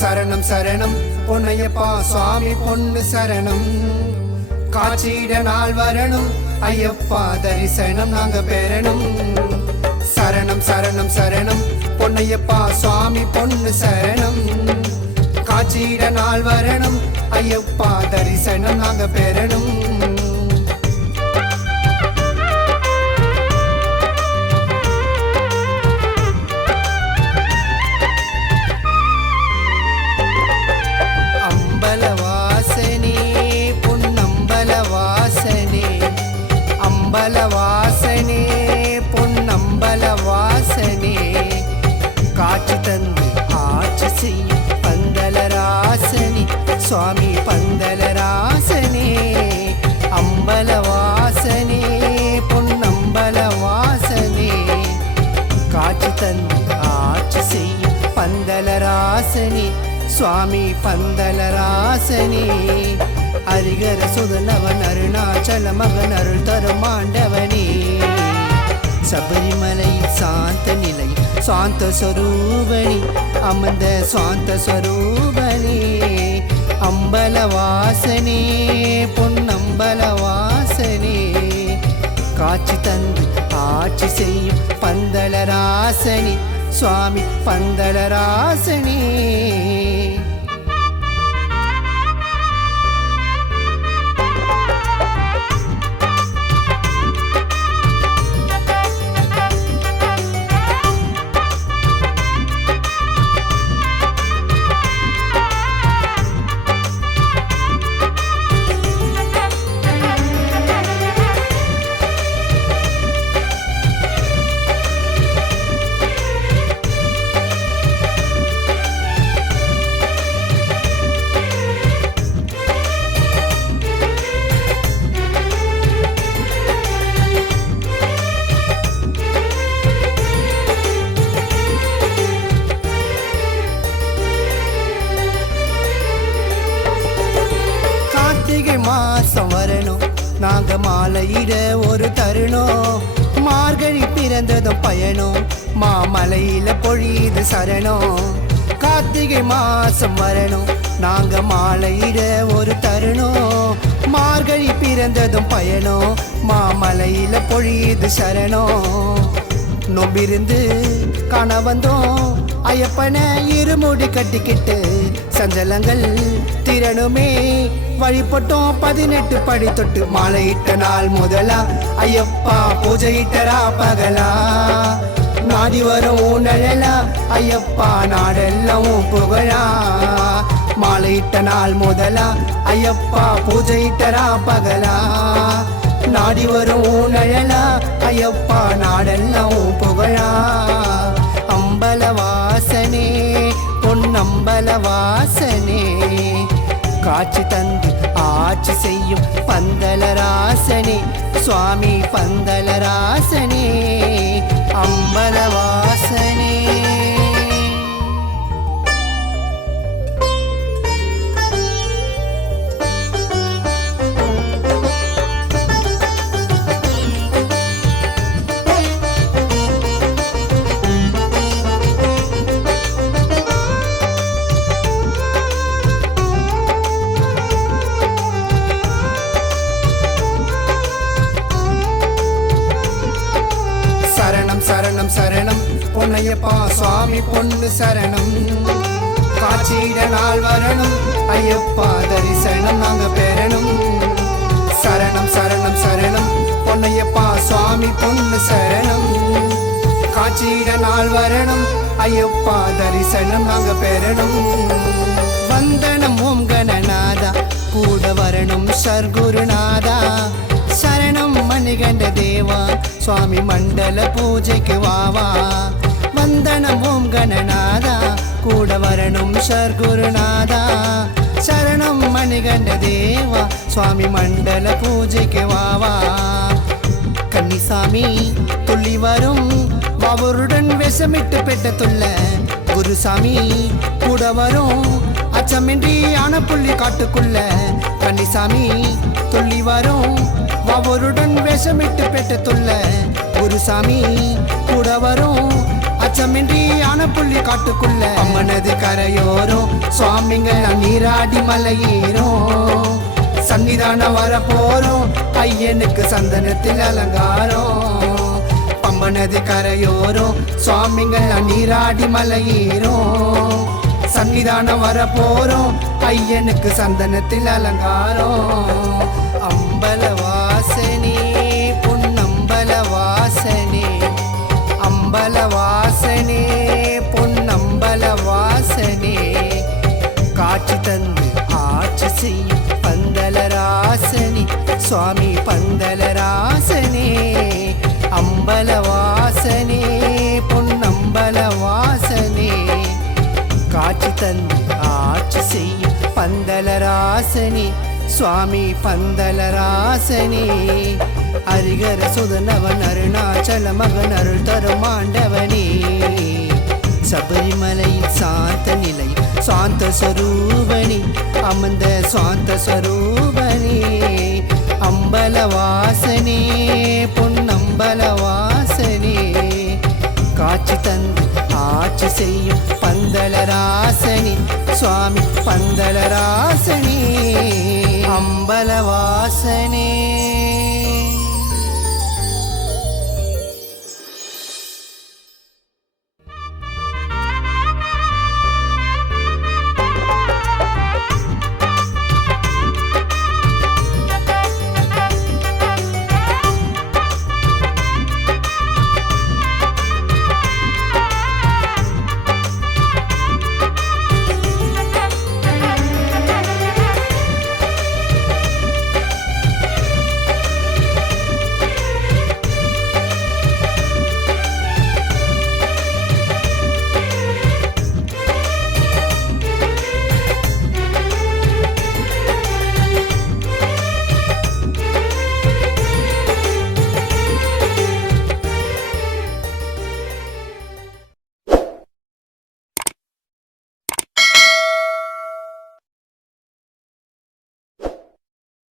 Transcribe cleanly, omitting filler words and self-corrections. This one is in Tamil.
சரணம் சரணம் சரணம் பொன்னையப்பா சுவாமி பொன்னு சரணம். காட்சியிட நாள் வரணும் ஐயப்பா தரிசனம் நாங்க பெறணும். சரணம் சரணம் சரணம் பொன்னையப்பா சுவாமி பொன்னு சரணம். காட்சியிட நாள் வரணும் ஐயப்பா தரிசனம் நாங்க பெறணும். அம்பலவாசனே பொன்னம்பலவாசனே காட்சி தந்து ஆட்சி செய்யும் பந்தலராசனே சுவாமி பந்தலராசனே. அம்பலவாசனே பொன்னம்பலவாசனே காட்சி தந்து ஆட்சி செய்யும் பந்தலராசனே சுவாமி பந்தலராசனே. ஹரிகர சுதனவன் அருணாச்சல மகன் அருள் தரும் ஆண்டவனே. சபரிமலையில் சாந்த நிலை சாந்த ஸ்வரூபனே அமர்ந்த சாந்த ஸ்வரூபனே. அம்பலவாசனே பொன்னம்பலவாசனே காட்சி தந்து ஆட்சி செய்யும் பந்தலராசனே சுவாமி பந்தலராசனே. மாசம் வரணும் நாங்க மாலையிட ஒரு தருணம். மார்கழி பிறந்ததும் பயணம் மாமலையில பொழியுது சரணம். கார்த்திகை மாசம் வரணும் நாங்க மாலையிட ஒரு தருணம். மார்கழி பிறந்ததும் பயணம் மாமலையில பொழியுது சரணம். நொம்பிருந்து காண வந்தோம் ஐயப்பன இருமுடி கட்டிக்கிட்டு சஞ்சலங்கள் திறனுமே வழிபட்டோம் 18 படி தொட்டு. மாலையிட்ட நாள் முதலா ஐயப்பா பூஜையிட்டரா பகலா நாடி வரும் நழலா ஐயப்பா நாடெல்லாம் புகழா. மாலையிட்ட நாள் முதலா ஐயப்பா பூஜையிட்டரா பகலா நாடி வரும் நழலா ஐயப்பா நாடெல்லாம் புகழா. அம்பலவாசனே பொன்னம்பலவாசனே காட்சி தந்து ஆட்சி செய்யும் பந்தலராசனே சுவாமி பந்தலராசனே. அம்பலவாசனே சரணம் சரணம் பொன்னையப்பா சுவாமி பொன்னு சரணம். காட்சியிட நாள் வரணும் ஐயப்பா தரிசனம் நாங்க பெறணும். சரணம் சரணம் சரணம் பொன்னையப்பா சுவாமி பொன்னு சரணம். காட்சியிட நாள் வரணும் ஐயப்பா தரிசனம் நாங்க பெறணும். வந்தனம் ஓம் கணநாதா கூட வரணும் சர்க்குருநாதா. சரணம் மணிகண்ட தேவா சுவாமி மண்டல பூஜைக்கு வாவா. வந்தனம் ஓம் கணநாதா கூட வரணும் சர்க்குருநாதா. சரணம் மணிகண்ட தேவா சுவாமி மண்டல பூஜைக்கு வாவா. கன்னிசாமி துள்ளி வரும் அவருடன் விஷமிட்டு பெற்ற துள்ள குருசாமி கூட வரும் அச்சமின்றி ஆன புள்ளி காட்டுக்குள்ள. கன்னிசாமி துள்ளி வரும் அவருடன் விஷமிட்டு பெற்ற துள்ள குருசாமி கூட வரும் அச்சமின்றி ஆனப்புள்ளி காட்டுக்குள்ள அம்மனது கரையோரம் சுவாமிகள் நீராடி மலையேறும் சன்னிதானம் வர போறோம் ஐயனுக்கு சந்தனத்தில் அலங்காரம் பம்பனது கரையோரம் சுவாமிகள் நீராடி மலையேறும் சன்னிதானம் வர போறோம் ஐயனுக்கு சந்தனத்தில் அலங்காரம் அம்பல வாசனே பொன்னம்பல வாசனே அம்பல வாசனே பொன்னம்பல வாசனே காட்சி தந்து ஆட்சி செய்யும் பந்தலராசனே சுவாமி பந்தலராசனே அம்பல வாசனே பொன்னம்பல வாசனே காட்சி தந்து ஆட்சி செய்யும் பந்தலராசனே சுவாமி பந்தலராசனே ஹரிகர சுதனவன் அருணாச்சல மகன் அருள் தரும் ஆண்டவனே சபரிமலையில் சாந்த நிலை சாந்த ஸ்வரூபனே அமர்ந்த சாந்த ஸ்வரூபனே அம்பல வாசனே பொன்னம்பல வாசனே காட்சி தந்து ஆட்சி செய்யும் பந்தலராசனே சுவாமி பந்தலராசனே அம்பல வாசனே